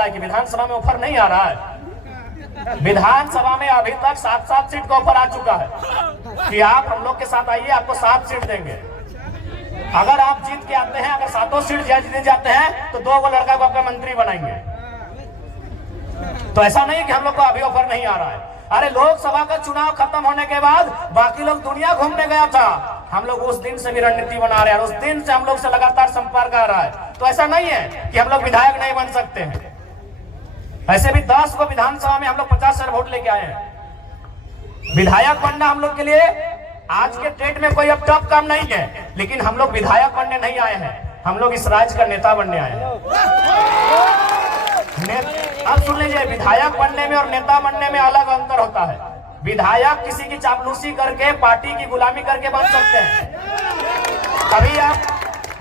लगता है कि विधानसभा में ऑफर नहीं आ रहा है? विधानसभा में अभी तक 7 सीट का ऑफर आ चुका है कि आप हम लोग के साथ आइए, आपको 7 सीट देंगे। अगर आप जीत के आते हैं, अगर 7 सीट जीत जाते हैं तो 2 लड़का को आपका मंत्री बनाएंगे। तो ऐसा नहीं कि हम लोग को अभी ऑफर नहीं आ रहा है। अरे लोकसभा का चुनाव खत्म होने के बाद बाकी लोग दुनिया घूमने गया था, हम लोग उस दिन से भी रणनीति बना रहे हैं और उस दिन से हम लोग से लगातार संपर्क आ रहा है। तो ऐसा नहीं है कि हम लोग विधायक नहीं बन सकते हैं। ऐसे भी 10 को विधानसभा में हम लोग 50,000 वोट लेके आए हैं। विधायक बनना हम लोग के लिए आज के डेट में कोई अब टफ काम नहीं है, लेकिन हम लोग विधायक बनने नहीं आए हैं, हम लोग इस राज्य का नेता बनने आए हैं। अब सुन लीजिए, विधायक बनने में और नेता बनने में अलग अंतर होता है। विधायक किसी की चापलूसी करके, पार्टी की गुलामी करके बन सकते हैं। अभी आप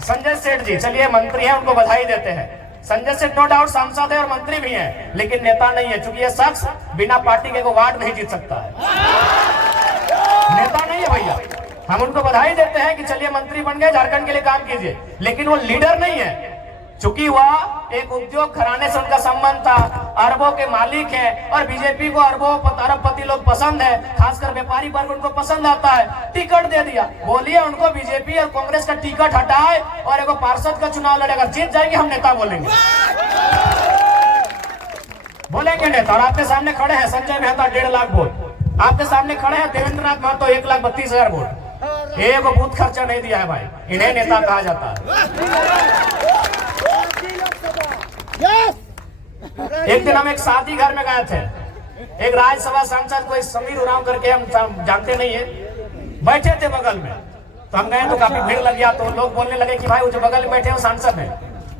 संजय सेठ जी, चलिए मंत्री हैं, उनको बधाई देते हैं। संजय सेठ नो डाउट सांसद है और मंत्री भी हैं, लेकिन नेता नहीं है, क्योंकि ये शख्स बिना पार्टी के वार्ड नहीं जीत सकता है। नेता नहीं है भैया। हम उनको बधाई देते हैं कि चलिए मंत्री बन गए, झारखंड के लिए काम कीजिए, लेकिन वो लीडर नहीं है। चूंकि वह एक उद्योग घराने से उनका संबंध था, अरबों के मालिक हैं और बीजेपी को अरबपति लोग पसंद है, खासकर व्यापारी वर्ग उनको पसंद आता है, टिकट दे दिया। बोलिए उनको बीजेपी और कांग्रेस का टिकट हटाए और एक पार्षद का चुनाव लड़ेगा, जीत जाएंगे, हम नेता बोलेंगे नेता। और आपके सामने खड़े हैं संजय मेहता 1.5 लाख वोट, आपके सामने खड़े हैं देवेंद्र नाथ महतो 1,32,000 वोट। एक बूथ खर्चा नहीं दिया है भाई, इन्हें नेता कहा जाता है। एक दिन हम एक शादी घर में गए थे, एक राज्यसभा सांसद कोई समीर उरांव करके, हम जानते नहीं है, बैठे थे बगल में। तो हम गए तो काफी भीड़ लग गया, तो लोग बोलने लगे कि भाई वो जो बगल में बैठे वो सांसद है।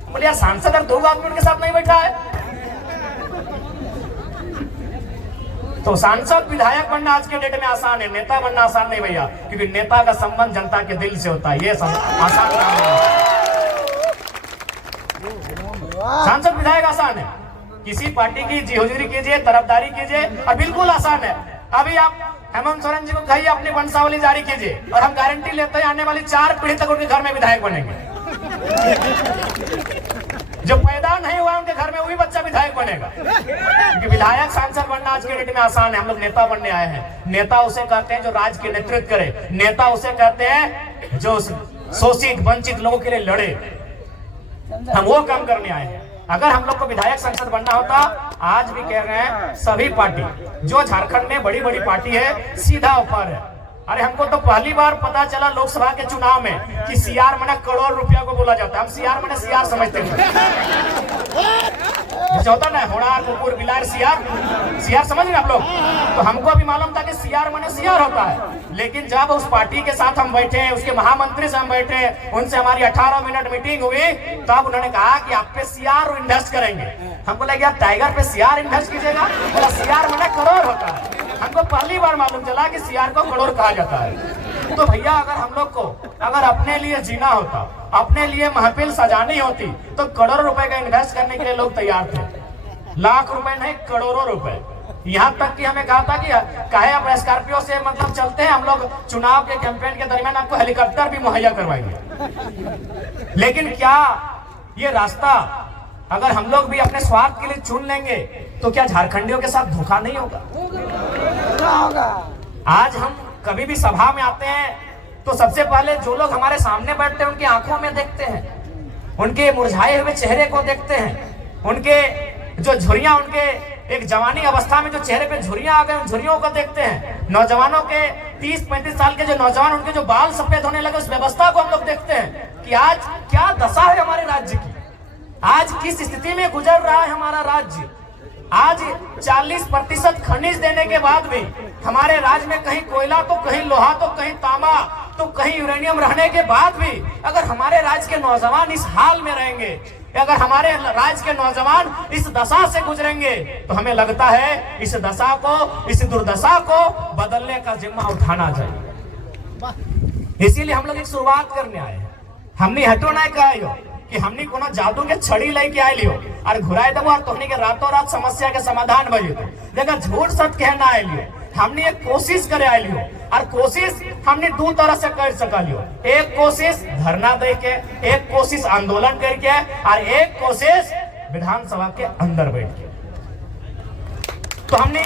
बोले यार सांसद और 2 आदमी उनके साथ नहीं बैठा है। तो सांसद विधायक बनना आज के डेट में आसान है, नेता बनना आसान नहीं भैया, क्योंकि नेता का संबंध जनता के दिल से होता है, ये आसान काम है। सांसद विधायक आसान है, किसी पार्टी की जिहोजरी कीजिए, तरफदारी कीजिए, और बिल्कुल आसान है। अभी आप हेमंत सोरेन जी को कहिए अपनी वंशावली जारी कीजिए, और हम गारंटी लेते हैं आने वाली 4 पीढ़ी तक उनके घर में विधायक बनेंगे। जो पैदा नहीं हुआ उनके घर में वही बच्चा विधायक बनेगा, क्योंकि विधायक सांसद बनना आज के डेट में आसान है। हम लोग नेता बनने आए हैं। नेता उसे कहते हैं जो राज्य के नेतृत्व करे, नेता उसे कहते हैं जो शोषित वंचित लोगों के लिए लड़े। हम वो काम करने आए हैं। अगर हम लोग को विधायक संसद बनना होता, आज भी कह रहे हैं सभी पार्टी जो झारखंड में बड़ी बड़ी पार्टी है सीधा ऑफर है। अरे हमको तो पहली बार पता चला लोकसभा के चुनाव में कि सीआर मने करोड़ रुपया को बोला जाता है। हम सीआर मने सीआर समझते थे, होता ना होड़ा कुकुर बिलार सीआर समझ रहे आप लोग। तो हमको भी मालूम था कि सीआर मने सीआर होता है, लेकिन जब उस पार्टी के साथ हम बैठे, उसके महामंत्री से हम बैठे, उनसे हमारी 18 मिनट मीटिंग हुई, तब उन्होंने कहा कि आप पे सीआर इन्वेस्ट करेंगे। हमको लगा टाइगर पे सीआर इन्वेस्ट कीजिएगा, बोला सीआर मने करोड़ होता है। हमको पहली बार मालूम चला कि सीआर को करोड़ कहा जाता है। तो भैया अगर हम लोग को अगर अपने लिए जीना होता, अपने लिए महफिल सजानी होती, तो करोड़ों रुपए का इन्वेस्ट करने के लिए लोग तैयार थे। लाख रुपए नहीं, करोड़ों रुपए। यहाँ तक कि हमें कहा था कि कहे आप स्कॉर्पियो से मतलब चलते हैं, हम लोग चुनाव के कैंपेन के दरमियान आपको हेलीकॉप्टर भी मुहैया करवाएंगे। लेकिन क्या ये रास्ता अगर हम लोग भी अपने स्वार्थ के लिए चुन लेंगे तो क्या झारखंडियों के साथ धोखा नहीं होगा? आज हम कभी भी सभा में आते हैं तो सबसे पहले जो लोग हमारे सामने बैठते हैं उनकी आंखों में देखते हैं, उनके मुरझाए हुए चेहरे को देखते हैं, उनके जो झुर्रियां, उनके एक जवानी अवस्था में जो चेहरे पे झुर्रियां आ गए, उन झुर्रियों को देखते हैं। नौजवानों के 30-35 साल के जो नौजवान, उनके जो बाल सफेद होने लगे, उस व्यवस्था को हम लोग देखते हैं कि आज क्या दशा है हमारे राज्य की, आज किस स्थिति में गुजर रहा है हमारा राज्य। आज 40% खनिज देने के बाद भी हमारे राज्य में कहीं कोयला तो कहीं लोहा तो कहीं तांबा तो कहीं यूरेनियम रहने के बाद भी अगर हमारे राज्य के नौजवान इस हाल में रहेंगे, अगर हमारे राज्य के नौजवान इस दशा से गुजरेंगे, तो हमें लगता है इस दशा को, इस दुर्दशा को बदलने का जिम्मा उठाना चाहिए। इसीलिए हम लोग एक शुरुआत करने आए हैं। हमने हटो ना कहा कि हमने कोनो जादू के छड़ी लेके आए लियो और घुराए दबो और तुमने के रातों रात समस्या के समाधान बजे देखा झूठ सच कहना आए लियो। हमने एक कोशिश करे आए लियो और कोशिश हमने 2 तरह से कर सकलियो। एक कोशिश धरना दे के, एक कोशिश आंदोलन करके और एक कोशिश विधानसभा के अंदर बैठ के। तो हमने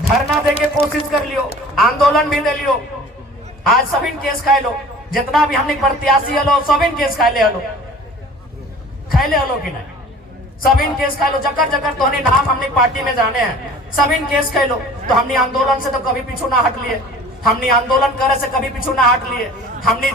धरना देके कोशिश कर लियो, आंदोलन भी दे लियो, आज सभी केस खाए लो, जितना भी हमने प्रत्याशी हलो सभी केस खाए ले हलो कि नहीं, सभी केस खाए लो, जकर जकर तो नाम हमने पार्टी में जाने हैं, सभी केस खाए लो। तो हमने आंदोलन से तो कभी पीछू ना हट लिए, हमने आंदोलन करे से कभी पीछू ना हट लिए, हमने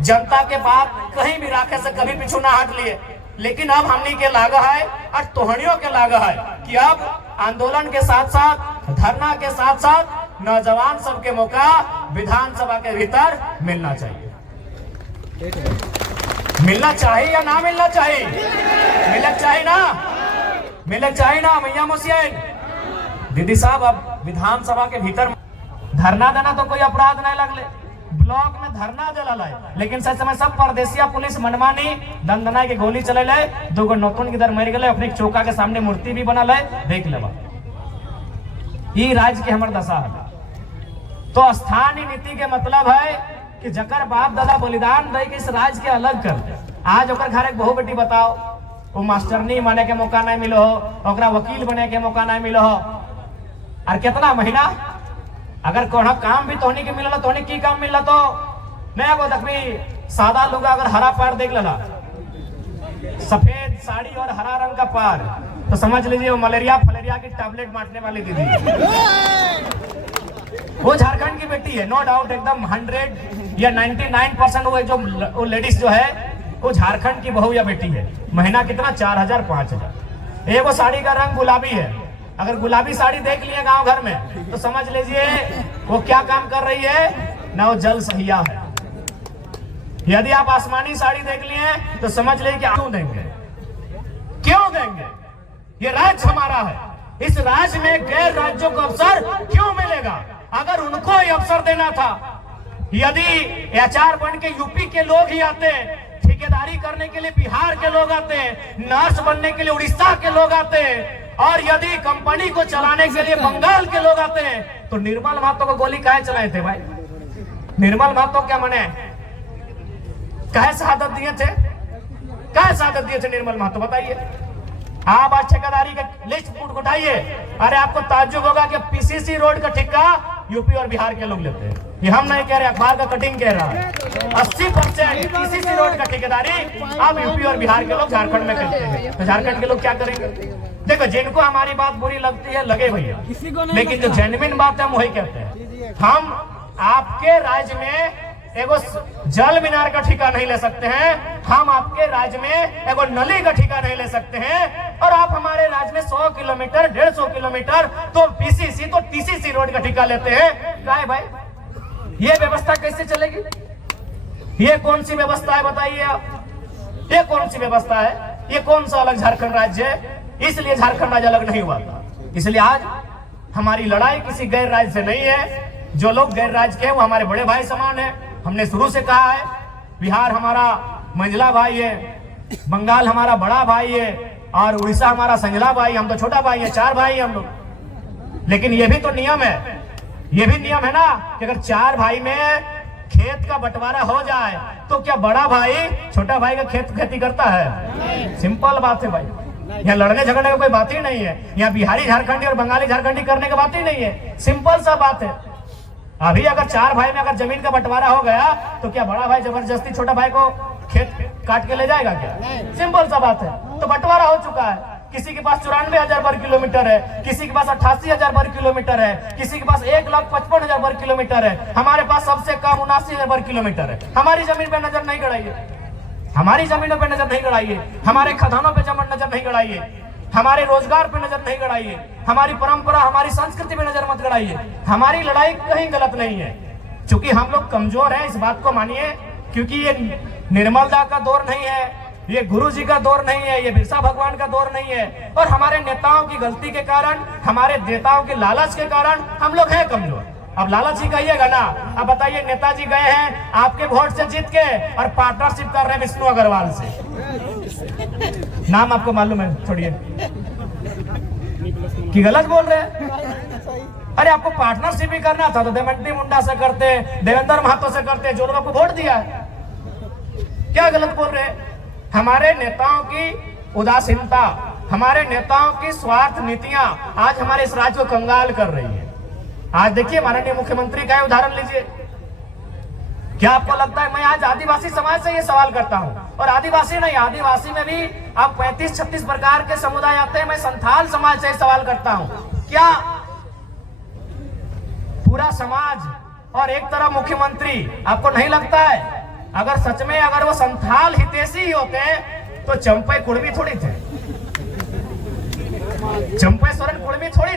जनता के बात कहीं भी रखे से कभी पीछू ना हट लिए। लेकिन अब हमने के लागा है और तोहनियों के लागा है कि अब आंदोलन के साथ साथ धरना के साथ साथ नौजवान सबके मौका विधानसभा के भीतर मिलना चाहिए। मिलना चाहिए या ना मिलना चाहिए? मिलना चाहिए ना, मिलना चाहिए ना मैया मुसियन दीदी साहब। अब विधानसभा के भीतर धरना देना तो कोई अपराध नहीं लगले, ब्लॉक में धरना जला है, लेकिन सच समय सब परदेसिया पुलिस मनमानी दंदना के गोली चले ले, 2 गो नौतन किधर मर गए, अपने चौका के सामने मूर्ति भी बना है, देख लेवा। ये राज्य के हमर दशा है। तो स्थानीय नीति के मतलब है कि जकर बाप दादा बलिदान दे के इस राज्य के अलग कर दे। आज ओकर घर एक बहु बेटी बताओ, वो मास्टरनी बने के मौका नहीं मिलो हो, ओकरा वकील बने के मौका नहीं मिलो हो, और कितना महीना अगर कोनो काम भी तोहनी के मिलला, तोहनी की काम मिलला तो मैं वो देखबी सादा लोग अगर हरा पैर देख लेला, सफेद साड़ी और हरा रंग का पैर, तो समझ लीजिए वो मलेरिया फलेरिया की टैबलेट बांटने वाली दीदी वो झारखंड की बेटी है, नो डाउट, एकदम 100 या 99% वो लेडीज जो है वो झारखंड की बहू या बेटी है। महीना कितना? 4000 5000। एगो साड़ी का रंग गुलाबी है, अगर गुलाबी साड़ी देख लिए गांव घर में तो समझ लीजिए वो क्या काम कर रही है ना, वो जल सहिया है। यदि आप आसमानी साड़ी देख लिए तो समझ लीजिए क्यों देंगे, क्यों देंगे? ये राज्य हमारा है, इस राज्य में गैर राज्यों को अवसर क्यों मिलेगा? अगर उनको ही अवसर देना था, यदि एचआर बन के यूपी के लोग ही आते, ठेकेदारी करने के लिए बिहार के लोग आते, नर्स बनने के लिए उड़ीसा के लोग आते, और यदि कंपनी को चलाने के लिए बंगाल के लोग आते हैं, तो निर्मल महतो को गोली काहे चलाए थे भाई? निर्मल महतो क्या मने काहे शहादत दिए थे? काहे शहादत दिए थे निर्मल महतो, बताइए। आप आज ठेकेदारी का लिस्ट उठाइए, अरे आपको ताज्जुब होगा कि पीसीसी रोड का ठेका यूपी और बिहार के लोग लेते हैं। ये हम नहीं कह रहे, अखबार का कटिंग कह रहा है। 80% पीसीसी रोड का ठेकेदारी अब यूपी और बिहार के लोग झारखंड में करते हैं। तो झारखंड के लोग क्या करेंगे? देखो, जिनको हमारी बात बुरी लगती है लगे भैया, लेकिन जो जेन्युइन बात है हम वही कहते हैं। हम आपके राज्य में एगो जल मीनार का ठेका नहीं ले सकते हैं, हम आपके राज्य में एगो नली का ठेका नहीं ले सकते हैं, और आप हमारे राज्य में 100 किलोमीटर 150 किलोमीटर तो पीसीसी तो टीसीसी रोड का ठेका लेते हैं। क्या है भाई, ये व्यवस्था कैसे चलेगी? ये कौन सी व्यवस्था है बताइए आप? ये कौन सी व्यवस्था है? ये कौन सा अलग झारखंड राज्य है? इसलिए झारखंड राज्य अलग नहीं हुआ था। इसलिए आज हमारी लड़ाई किसी गैर राज्य से नहीं है। जो लोग गैर राज्य के हैं वो हमारे बड़े भाई समान है। हमने शुरू से कहा है, बिहार हमारा मंझला भाई है, बंगाल हमारा बड़ा भाई है, और उड़ीसा हमारा संझला भाई, हम तो छोटा भाई है, 4 भाई हम लोग। लेकिन ये भी तो नियम है, ये भी नियम है ना कि अगर 4 भाई में खेत का बंटवारा हो जाए तो क्या बड़ा भाई छोटा भाई का खेती करता है? सिंपल बात है भाई, यहाँ लड़ने झगड़ने का कोई बात ही नहीं है। यहाँ बिहारी झारखंडी और बंगाली झारखंडी करने की बात ही नहीं है, सिंपल सा बात है। अभी अगर 4 भाई में अगर जमीन का बंटवारा हो गया तो क्या बड़ा भाई जबरदस्ती छोटा भाई को खेत काट के ले जाएगा क्या? सिंपल सा बात है। तो बंटवारा हो चुका है, किसी के पास 94,000 वर्ग किलोमीटर है, किसी के पास 88,000 वर्ग किलोमीटर है, किसी के पास 1,55,000 वर्ग किलोमीटर है, हमारे पास सबसे कम 79,000 वर्ग किलोमीटर है। हमारी जमीन पे नजर नहीं गड़ाइए, हमारी जमीनों पे नजर नहीं गड़ाइए, हमारे खदानों पे नजर नहीं गड़ाइए, हमारे रोजगार पे नजर नहीं गड़ाइए, हमारी परंपरा हमारी संस्कृति पे नजर मत गड़ाइए। हमारी लड़ाई कहीं गलत नहीं है, क्योंकि हम लोग कमजोर हैं, इस बात को मानिए। क्योंकि ये निर्मलदा का दौर नहीं है, ये गुरु जी का दौर नहीं है, ये बिरसा भगवान का दौर नहीं है, और हमारे नेताओं की गलती के कारण, हमारे नेताओं के लालच के कारण हम लोग हैं कमजोर। अब लालच ही कहिएगा ना। अब बताइए, नेताजी गए हैं आपके वोट से जीत के और पार्टनरशिप कर रहे हैं विष्णु अग्रवाल से। नाम आपको मालूम है, छोड़िए कि गलत बोल रहे हैं। अरे आपको पार्टनरशिप भी करना था तो देवंती मुंडा से करते, देवेंद्र महतो से करते, जो लोग आपको वोट दिया है। क्या गलत बोल रहे हैं? हमारे नेताओं की उदासीनता, हमारे नेताओं की स्वार्थ नीतियां आज हमारे इस राज्य को कंगाल कर रही है। आज देखिए माननीय मुख्यमंत्री का उदाहरण लीजिए। क्या आपको लगता है, मैं आज आदिवासी समाज से ये सवाल करता हूं, और आदिवासी नहीं, आदिवासी में भी अब 35-36 प्रकार के समुदाय आते हैं। मैं संथाल समाज से सवाल करता हूं, क्या पूरा समाज और एक तरफ मुख्यमंत्री, आपको नहीं लगता है अगर सच में अगर वो संथाल हितैषी ही होते तो चंपई कुर्मी थोड़ी थे, चंपई सोरेन कुर्मी थोड़ी थे।